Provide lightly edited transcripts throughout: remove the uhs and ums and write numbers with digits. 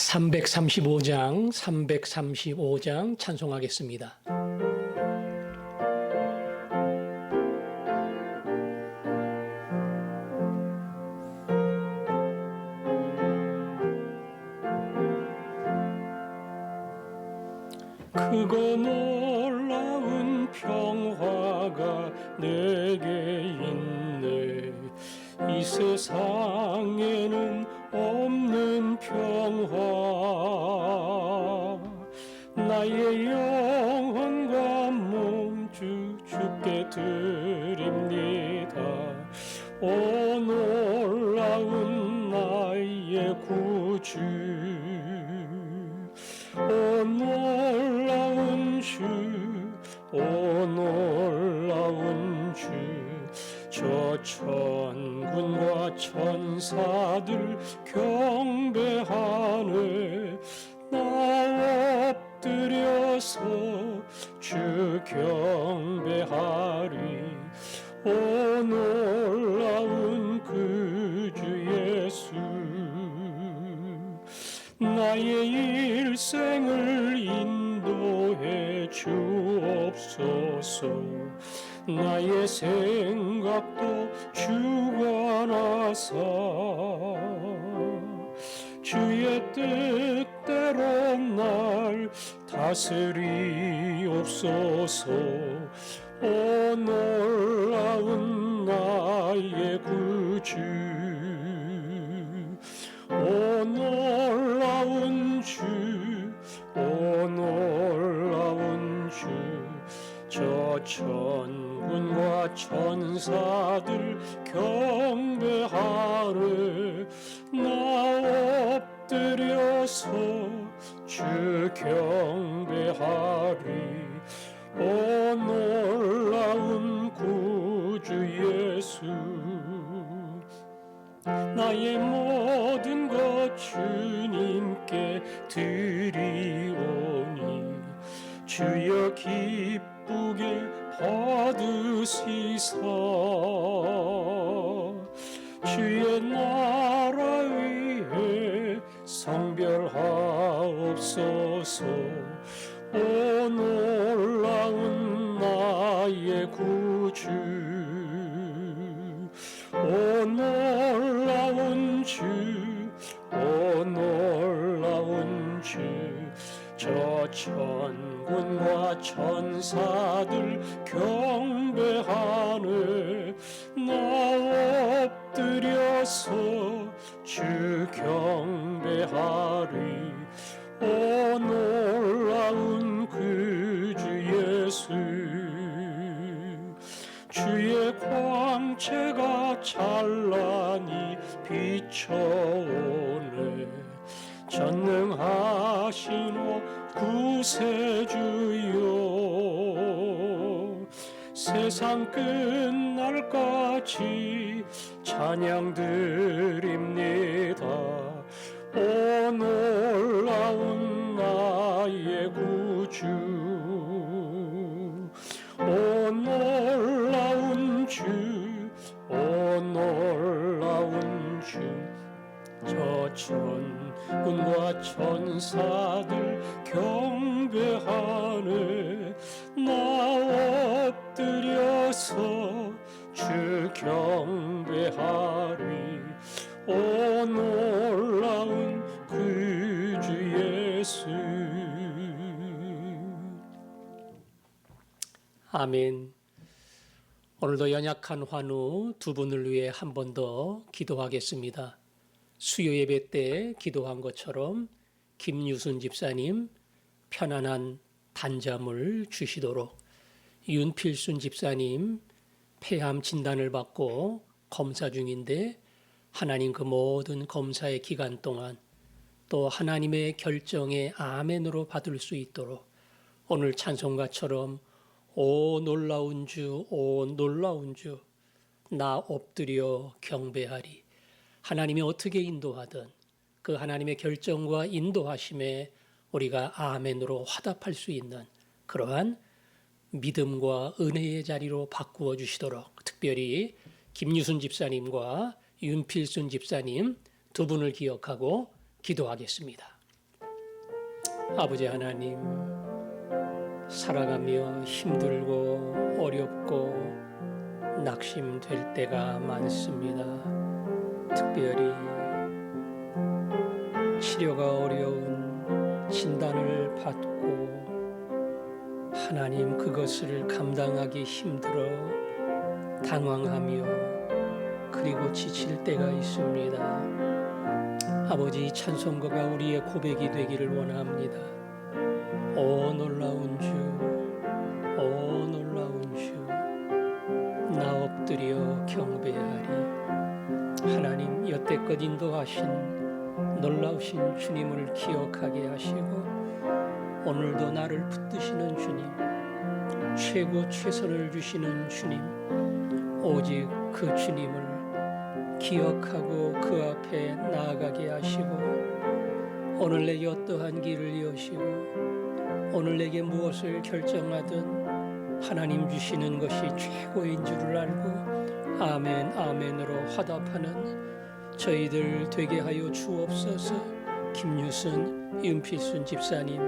335장 찬송하겠습니다. 크고 놀라운 평화가 내게 있네. 이 세상에는 없는 평화. 나의 영혼과 몸 주께 드립니다. 오 놀라운 나의 구주, 오 놀라운 주, 오 놀라운 주. 저 천군과 천사들 경배하네. 나 엎드려서 주 경배하리. 오 놀라운 그 주 예수, 나의 일생을 인도해 주옵소서. 나의 생각도 주관하사 주의 뜻대로 날 다스리옵소서. 오 놀라운 나의 구주, 오 놀라운 주, 오 놀라운 주. 저 천군과 천사들 경배하래. 나 엎드려서 주 경배하리. 오 놀라운 구주 예수, 나의 모든 것 주님께 드리오니 주여 기쁘게 받으시사. 주의 나라 위에 성별하옵소서. 오 놀라운 나의 구주, 오 놀라운 주, 오 놀라운 주. 저 천군과 천사들 경배하네. 나 엎드려서 주 경배하리. 오 놀라운 그 주 예수, 주의 광채가 찬란히 비춰오네. 전능하신 오 구세주여, 세상 끝날까지 찬양 드립니다. 오 놀라운 나의 구주, 오 놀라운 주, 오 놀라운 주. 저 천군과 천사들 경배하네. 나 엎드려서 주 경배하리. 오 놀라운 그 주 예수. 아멘. 오늘도 연약한 환우 두 분을 위해 한 번 더 기도하겠습니다. 수요 예배 때 기도한 것처럼 김유순 집사님 편안한 단잠을 주시도록, 윤필순 집사님 폐암 진단을 받고 검사 중인데 하나님 그 모든 검사의 기간 동안 또 하나님의 결정에 아멘으로 받을 수 있도록 오늘 찬송가처럼 오 놀라운 주, 오 놀라운 주, 나 엎드려 경배하리. 하나님이 어떻게 인도하든 그 하나님의 결정과 인도하심에 우리가 아멘으로 화답할 수 있는 그러한 믿음과 은혜의 자리로 바꾸어 주시도록, 특별히 김유순 집사님과 윤필순 집사님 두 분을 기억하고 기도하겠습니다. 아버지 하나님, 살아가며 힘들고 어렵고 낙심될 때가 많습니다. 특별히 치료가 어려운 진단을 받고 하나님 그것을 감당하기 힘들어 당황하며 그리고 지칠 때가 있습니다. 아버지, 찬송가가 우리의 고백이 되기를 원합니다. 오 놀라운 주, 오 놀라운 주, 나 엎드려 경배하리. 하나님, 여태껏 인도하신 놀라우신 주님을 기억하게 하시고 오늘도 나를 붙드시는 주님, 최고 최선을 주시는 주님, 오직 그 주님을 기억하고 그 앞에 나아가게 하시고 오늘 내게 어떠한 길을 여시고 오늘 내게 무엇을 결정하든 하나님 주시는 것이 최고인 줄을 알고 아멘 아멘으로 화답하는 저희들 되게 하여 주옵소서. 김유순, 윤필순 집사님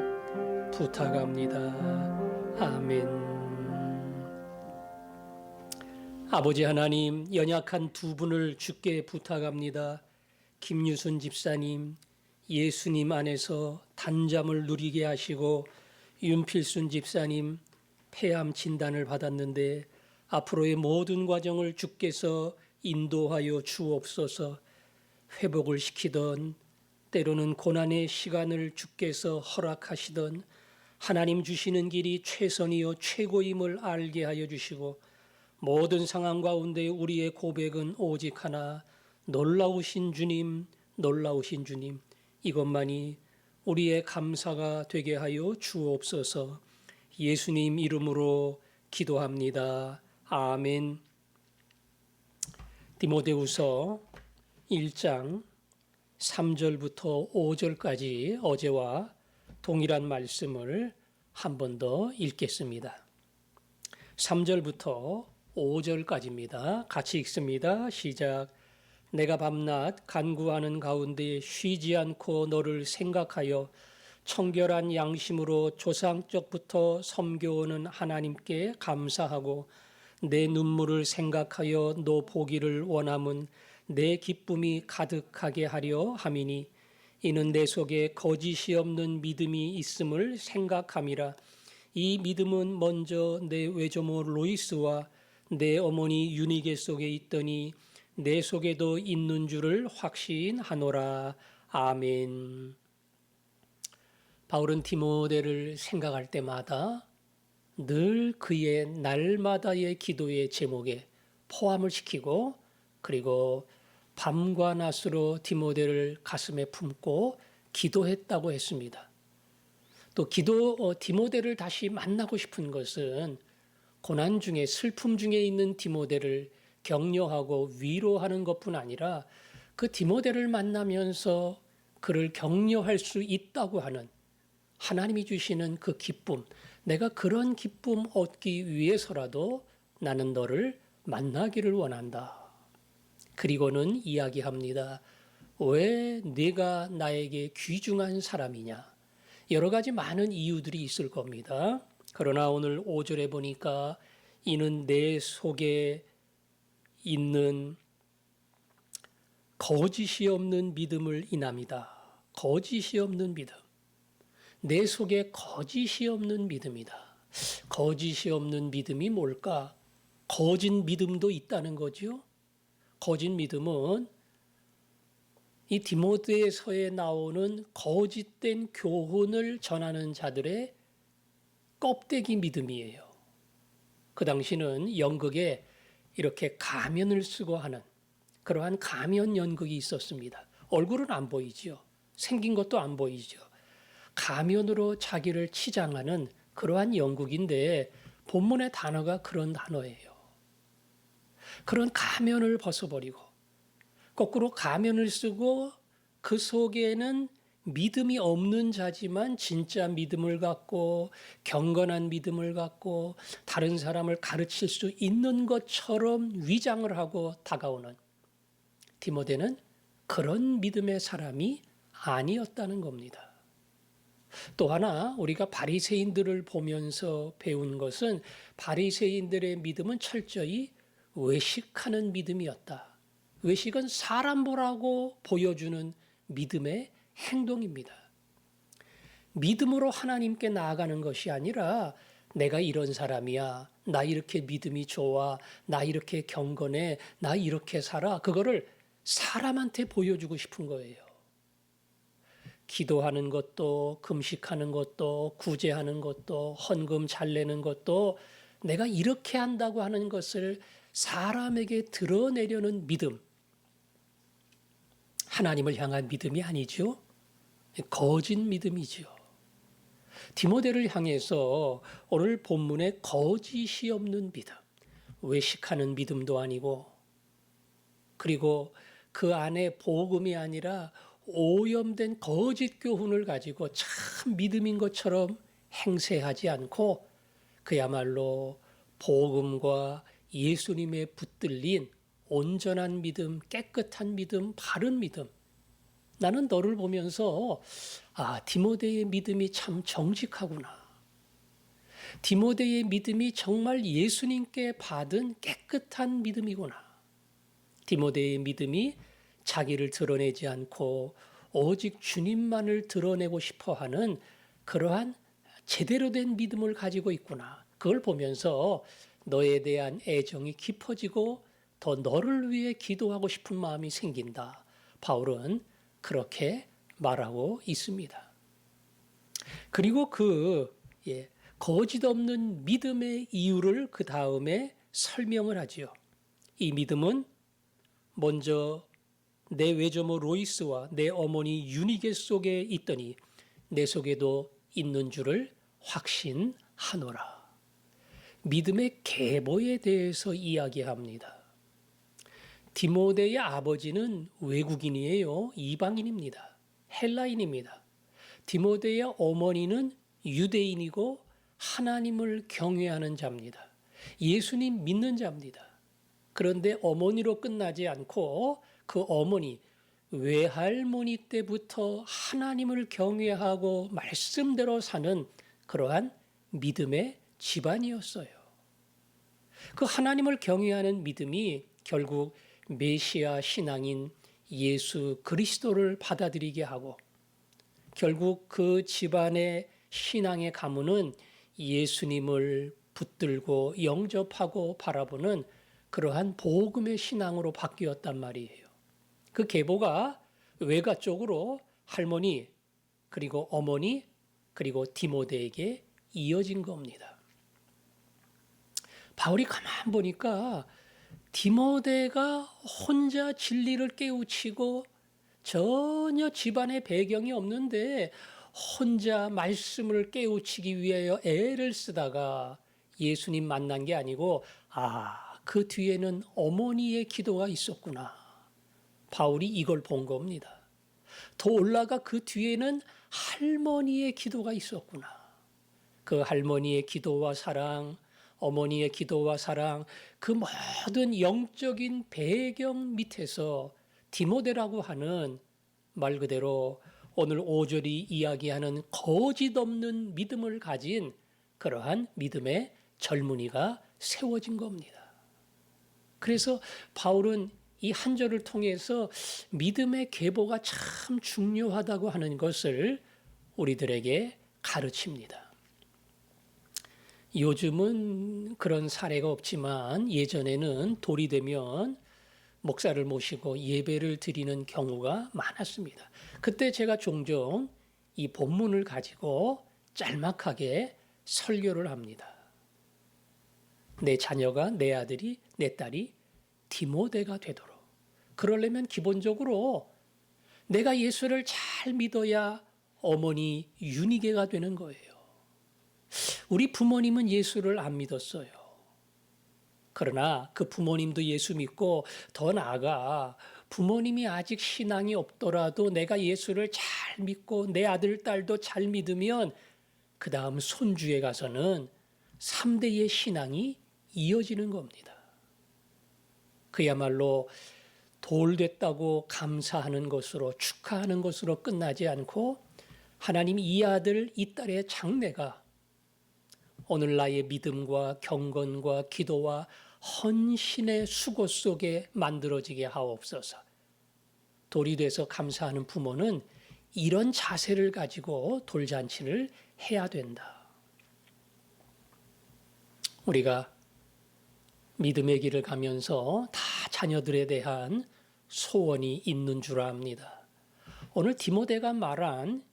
부탁합니다. 아멘. 아버지 하나님, 연약한 두 분을 주께 부탁합니다. 김유순 집사님, 예수님 안에서 단잠을 누리게 하시고 윤필순 집사님, 폐암 진단을 받았는데 앞으로의 모든 과정을 주께서 인도하여 주옵소서. 회복을 시키던 때로는 고난의 시간을 주께서 허락하시던 하나님 주시는 길이 최선이요 최고임을 알게 하여 주시고 모든 상황 가운데 우리의 고백은 오직 하나, 놀라우신 주님, 놀라우신 주님, 이것만이 우리의 감사가 되게 하여 주옵소서. 예수님 이름으로 기도합니다. 아멘. 디모데후서 1장 3절부터 5절까지 어제와 동일한 말씀을 한 번 더 읽겠습니다. 3절부터 5절까지입니다. 같이 읽습니다. 시작. 내가 밤낮 간구하는 가운데 쉬지 않고 너를 생각하여 청결한 양심으로 조상적부터 섬겨오는 하나님께 감사하고 내 눈물을 생각하여 너 보기를 원함은 내 기쁨이 가득하게 하려 함이니 이는 내 속에 거짓이 없는 믿음이 있음을 생각함이라. 이 믿음은 먼저 내 외조모 로이스와 내 어머니 유니게 속에 있더니 내 속에도 있는 줄을 확신하노라. 아멘. 바울은 디모데를 생각할 때마다 늘 그의 날마다의 기도의 제목에 포함을 시키고 그리고 밤과 낮으로 디모데를 가슴에 품고 기도했다고 했습니다. 또 디모데를 다시 만나고 싶은 것은 고난 중에 슬픔 중에 있는 디모데를 격려하고 위로하는 것뿐 아니라 그 디모데를 만나면서 그를 격려할 수 있다고 하는 하나님이 주시는 그 기쁨, 내가 그런 기쁨 얻기 위해서라도 나는 너를 만나기를 원한다. 그리고는 이야기합니다. 왜 네가 나에게 귀중한 사람이냐? 여러 가지 많은 이유들이 있을 겁니다. 그러나 오늘 5절에 보니까 이는 내 속에 있는 거짓이 없는 믿음을 인함이다. 거짓이 없는 믿음. 내 속에 거짓이 없는 믿음이다. 거짓이 없는 믿음이 뭘까? 거짓 믿음도 있다는 거죠. 거짓 믿음은 이 디모데서에 나오는 거짓된 교훈을 전하는 자들의 껍데기 믿음이에요. 그 당시는 연극에 이렇게 가면을 쓰고 하는 그러한 가면 연극이 있었습니다. 얼굴은 안 보이죠. 생긴 것도 안 보이죠. 가면으로 자기를 치장하는 그러한 연극인데 본문의 단어가 그런 단어예요. 그런 가면을 벗어버리고 거꾸로 가면을 쓰고 그 속에는 믿음이 없는 자지만 진짜 믿음을 갖고 경건한 믿음을 갖고 다른 사람을 가르칠 수 있는 것처럼 위장을 하고 다가오는 디모데는 그런 믿음의 사람이 아니었다는 겁니다. 또 하나 우리가 바리새인들을 보면서 배운 것은 바리새인들의 믿음은 철저히 외식하는 믿음이었다. 외식은 사람 보라고 보여주는 믿음의 행동입니다. 믿음으로 하나님께 나아가는 것이 아니라 내가 이런 사람이야, 나 이렇게 믿음이 좋아, 나 이렇게 경건해, 나 이렇게 살아, 그거를 사람한테 보여주고 싶은 거예요. 기도하는 것도, 금식하는 것도, 구제하는 것도, 헌금 잘 내는 것도 내가 이렇게 한다고 하는 것을 사람에게 드러내려는 믿음, 하나님을 향한 믿음이 아니죠. 거짓 믿음이죠. 디모데를 향해서 오늘 본문에 거짓이 없는 믿음, 외식하는 믿음도 아니고, 그리고 그 안에 복음이 아니라 오염된 거짓 교훈을 가지고 참 믿음인 것처럼 행세하지 않고 그야말로 복음과 예수님의 붙들린 온전한 믿음, 깨끗한 믿음, 바른 믿음. 나는 너를 보면서 디모데의 믿음이 참 정직하구나. 디모데의 믿음이 정말 예수님께 받은 깨끗한 믿음이구나. 디모데의 믿음이 자기를 드러내지 않고 오직 주님만을 드러내고 싶어하는 그러한 제대로 된 믿음을 가지고 있구나. 그걸 보면서 너에 대한 애정이 깊어지고 더 너를 위해 기도하고 싶은 마음이 생긴다. 바울은 그렇게 말하고 있습니다. 그리고 거짓 없는 믿음의 이유를 그 다음에 설명을 하지요. 이 믿음은 먼저 내 외조모 로이스와 내 어머니 유니게 속에 있더니 내 속에도 있는 줄을 확신하노라. 믿음의 계보에 대해서 이야기합니다. 디모데의 아버지는 외국인이에요. 이방인입니다. 헬라인입니다. 디모데의 어머니는 유대인이고 하나님을 경외하는 자입니다. 예수님 믿는 자입니다. 그런데 어머니로 끝나지 않고 그 어머니, 외할머니 때부터 하나님을 경외하고 말씀대로 사는 그러한 믿음의 집안이었어요. 그 하나님을 경외하는 믿음이 결국 메시아 신앙인 예수 그리스도를 받아들이게 하고 결국 그 집안의 신앙의 가문은 예수님을 붙들고 영접하고 바라보는 그러한 복음의 신앙으로 바뀌었단 말이에요. 그 계보가 외가 쪽으로 할머니 그리고 어머니 그리고 디모데에게 이어진 겁니다. 바울이 가만 보니까 디모데가 혼자 진리를 깨우치고 전혀 집안의 배경이 없는데 혼자 말씀을 깨우치기 위하여 애를 쓰다가 예수님 만난 게 아니고 그 뒤에는 어머니의 기도가 있었구나. 바울이 이걸 본 겁니다. 더 올라가 그 뒤에는 할머니의 기도가 있었구나. 그 할머니의 기도와 사랑, 어머니의 기도와 사랑, 그 모든 영적인 배경 밑에서 디모데라고 하는 말 그대로 오늘 5절이 이야기하는 거짓 없는 믿음을 가진 그러한 믿음의 젊은이가 세워진 겁니다. 그래서 바울은 이 한 절을 통해서 믿음의 계보가 참 중요하다고 하는 것을 우리들에게 가르칩니다. 요즘은 그런 사례가 없지만 예전에는 돌이 되면 목사를 모시고 예배를 드리는 경우가 많았습니다. 그때 제가 종종 이 본문을 가지고 짤막하게 설교를 합니다. 내 자녀가, 내 아들이, 내 딸이 디모데가 되도록. 그러려면 기본적으로 내가 예수를 잘 믿어야 어머니 유니게가 되는 거예요. 우리 부모님은 예수를 안 믿었어요. 그러나 그 부모님도 예수 믿고 더 나아가 부모님이 아직 신앙이 없더라도 내가 예수를 잘 믿고 내 아들, 딸도 잘 믿으면 그 다음 손주에 가서는 3대의 신앙이 이어지는 겁니다. 그야말로 돌 됐다고 감사하는 것으로 축하하는 것으로 끝나지 않고 하나님 이 아들 이 딸의 장래가 오늘 나의 믿음과 경건과 기도와 헌신의 수고 속에 만들어지게 하옵소서. 돌이 돼서 감사하는 부모는 이런 자세를 가지고 돌잔치를 해야 된다. 우리가 믿음의 길을 가면서 다 자녀들에 대한 소원이 있는 줄 압니다. 오늘 디모데가 말한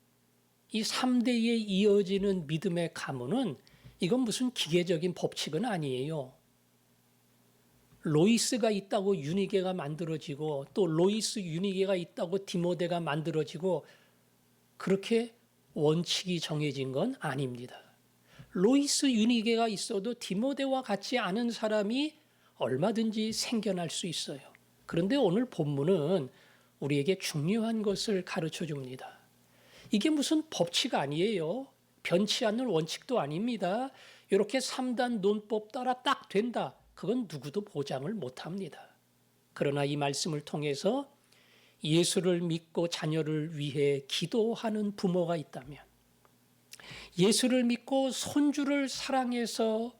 이 3대에 이어지는 믿음의 가문은 이건 무슨 기계적인 법칙은 아니에요. 로이스가 있다고 유니게가 만들어지고 또 로이스 유니게가 있다고 디모데가 만들어지고 그렇게 원칙이 정해진 건 아닙니다. 로이스 유니게가 있어도 디모데와 같지 않은 사람이 얼마든지 생겨날 수 있어요. 그런데 오늘 본문은 우리에게 중요한 것을 가르쳐 줍니다. 이게 무슨 법칙 아니에요. 변치 않는 원칙도 아닙니다. 이렇게 3단 논법 따라 딱 된다. 그건 누구도 보장을 못합니다. 그러나 이 말씀을 통해서 예수를 믿고 자녀를 위해 기도하는 부모가 있다면, 예수를 믿고 손주를 사랑해서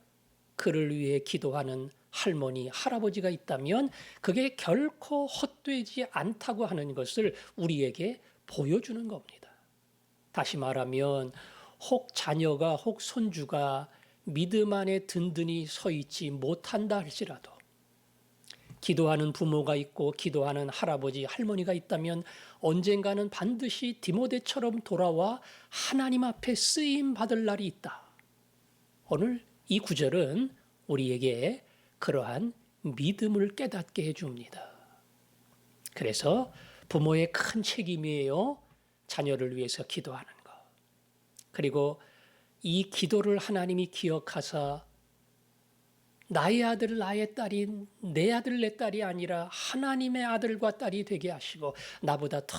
그를 위해 기도하는 할머니, 할아버지가 있다면 그게 결코 헛되지 않다고 하는 것을 우리에게 보여주는 겁니다. 다시 말하면 혹 자녀가 혹 손주가 믿음 안에 든든히 서 있지 못한다 할지라도 기도하는 부모가 있고 기도하는 할아버지, 할머니가 있다면 언젠가는 반드시 디모데처럼 돌아와 하나님 앞에 쓰임 받을 날이 있다. 오늘 이 구절은 우리에게 그러한 믿음을 깨닫게 해줍니다. 그래서 부모의 큰 책임이에요. 자녀를 위해서 기도하는 것. 그리고 이 기도를 하나님이 기억하사 나의 아들, 나의 딸이 내 아들, 내 딸이 아니라 하나님의 아들과 딸이 되게 하시고 나보다 더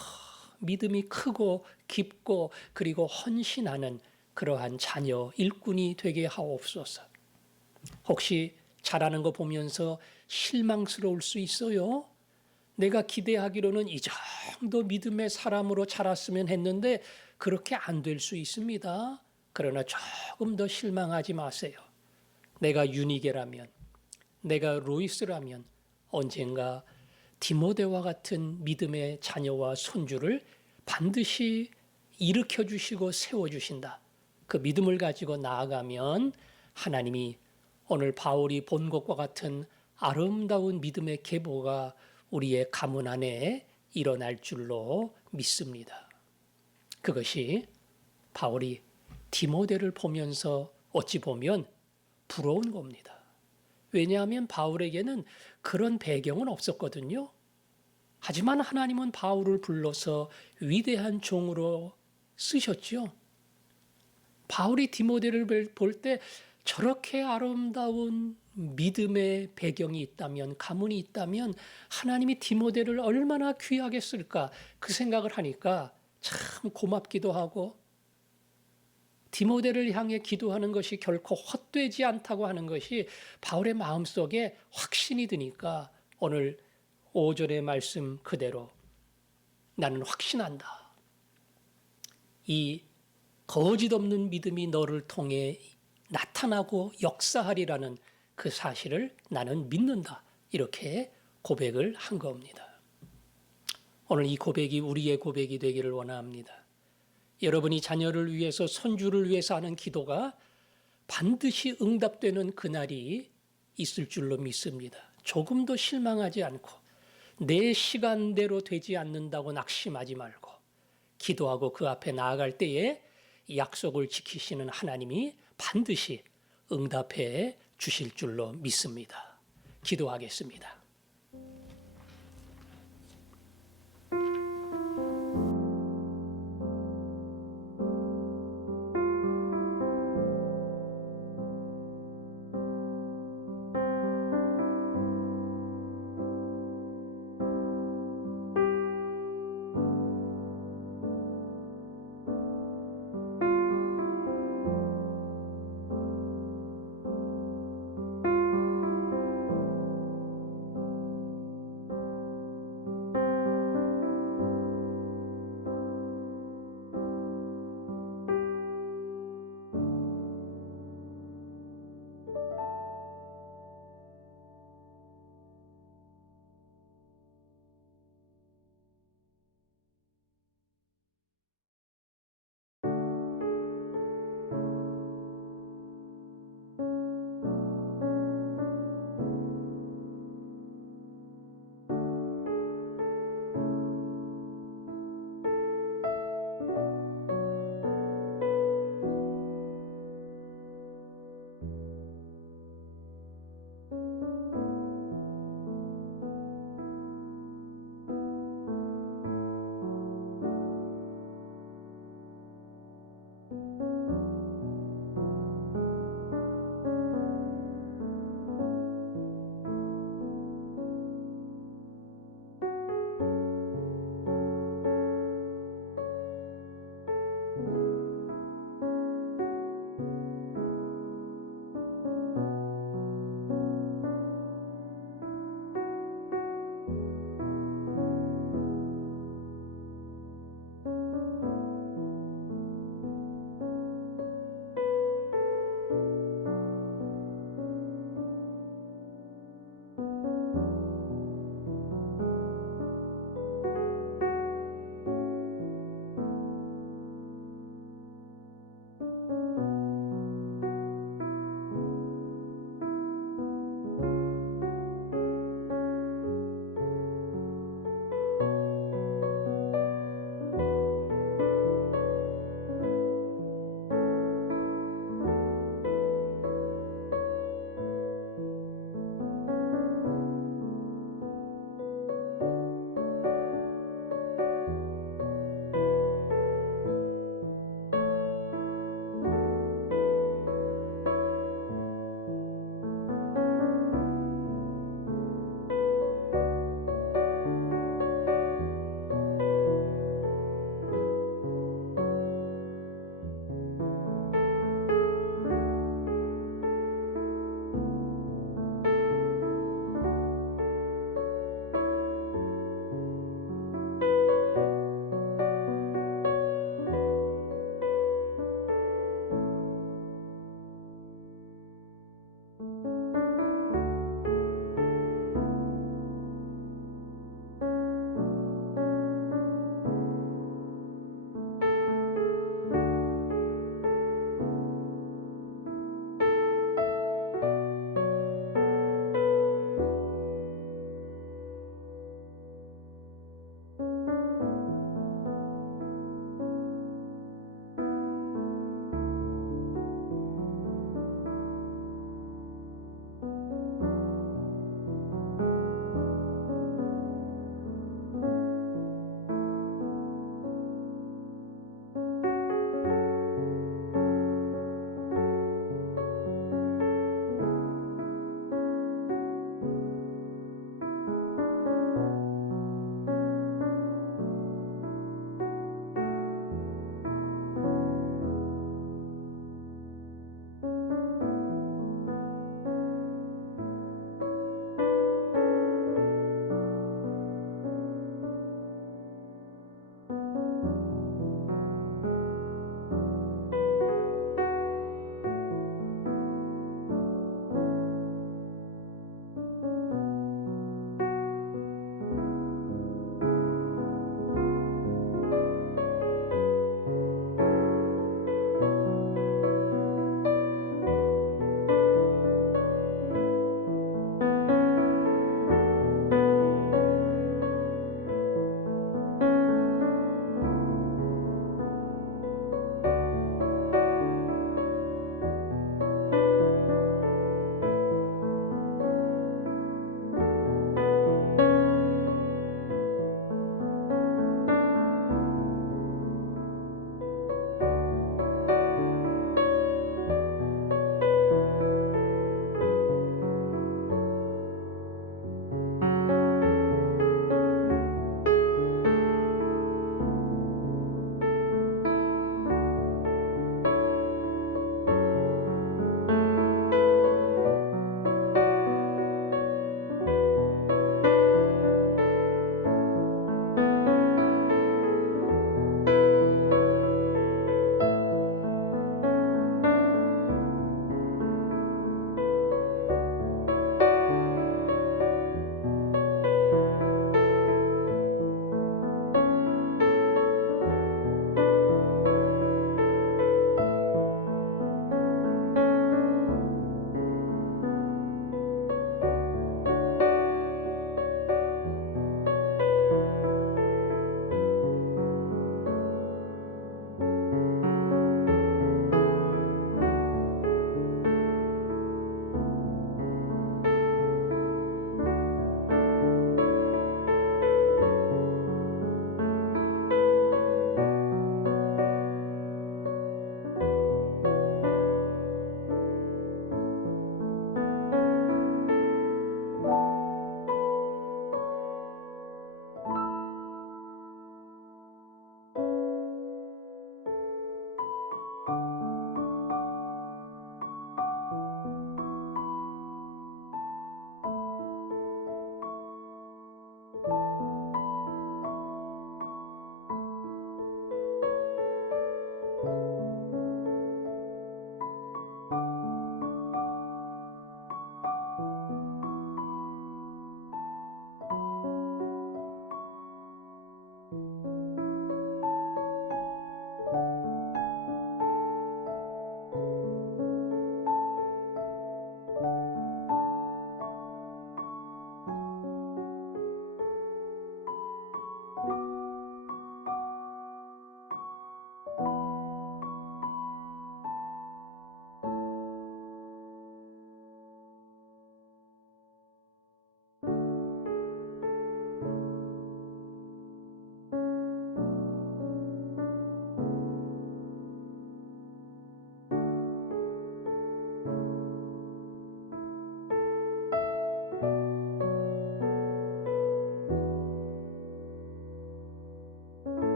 믿음이 크고 깊고 그리고 헌신하는 그러한 자녀, 일꾼이 되게 하옵소서. 혹시 자라는 거 보면서 실망스러울 수 있어요? 내가 기대하기로는 이 정도 믿음의 사람으로 자랐으면 했는데 그렇게 안 될 수 있습니다. 그러나 조금 더 실망하지 마세요. 내가 유니게라면, 내가 로이스라면 언젠가 디모데와 같은 믿음의 자녀와 손주를 반드시 일으켜 주시고 세워 주신다. 그 믿음을 가지고 나아가면 하나님이 오늘 바울이 본 것과 같은 아름다운 믿음의 계보가 우리의 가문 안에 일어날 줄로 믿습니다. 그것이 바울이 디모데를 보면서 어찌 보면 부러운 겁니다. 왜냐하면 바울에게는 그런 배경은 없었거든요. 하지만 하나님은 바울을 불러서 위대한 종으로 쓰셨죠. 바울이 디모데를 볼 때 저렇게 아름다운 믿음의 배경이 있다면, 가문이 있다면 하나님이 디모데를 얼마나 귀하게 쓸까 그 생각을 하니까 참 고맙기도 하고 디모데를 향해 기도하는 것이 결코 헛되지 않다고 하는 것이 바울의 마음속에 확신이 드니까 오늘 5절의 말씀 그대로 나는 확신한다. 이 거짓 없는 믿음이 너를 통해 나타나고 역사하리라는 그 사실을 나는 믿는다. 이렇게 고백을 한 겁니다. 오늘 이 고백이 우리의 고백이 되기를 원합니다. 여러분이 자녀를 위해서 손주를 위해서 하는 기도가 반드시 응답되는 그날이 있을 줄로 믿습니다. 조금도 실망하지 않고 내 시간대로 되지 않는다고 낙심하지 말고 기도하고 그 앞에 나아갈 때에 약속을 지키시는 하나님이 반드시 응답해 주실 줄로 믿습니다. 기도하겠습니다.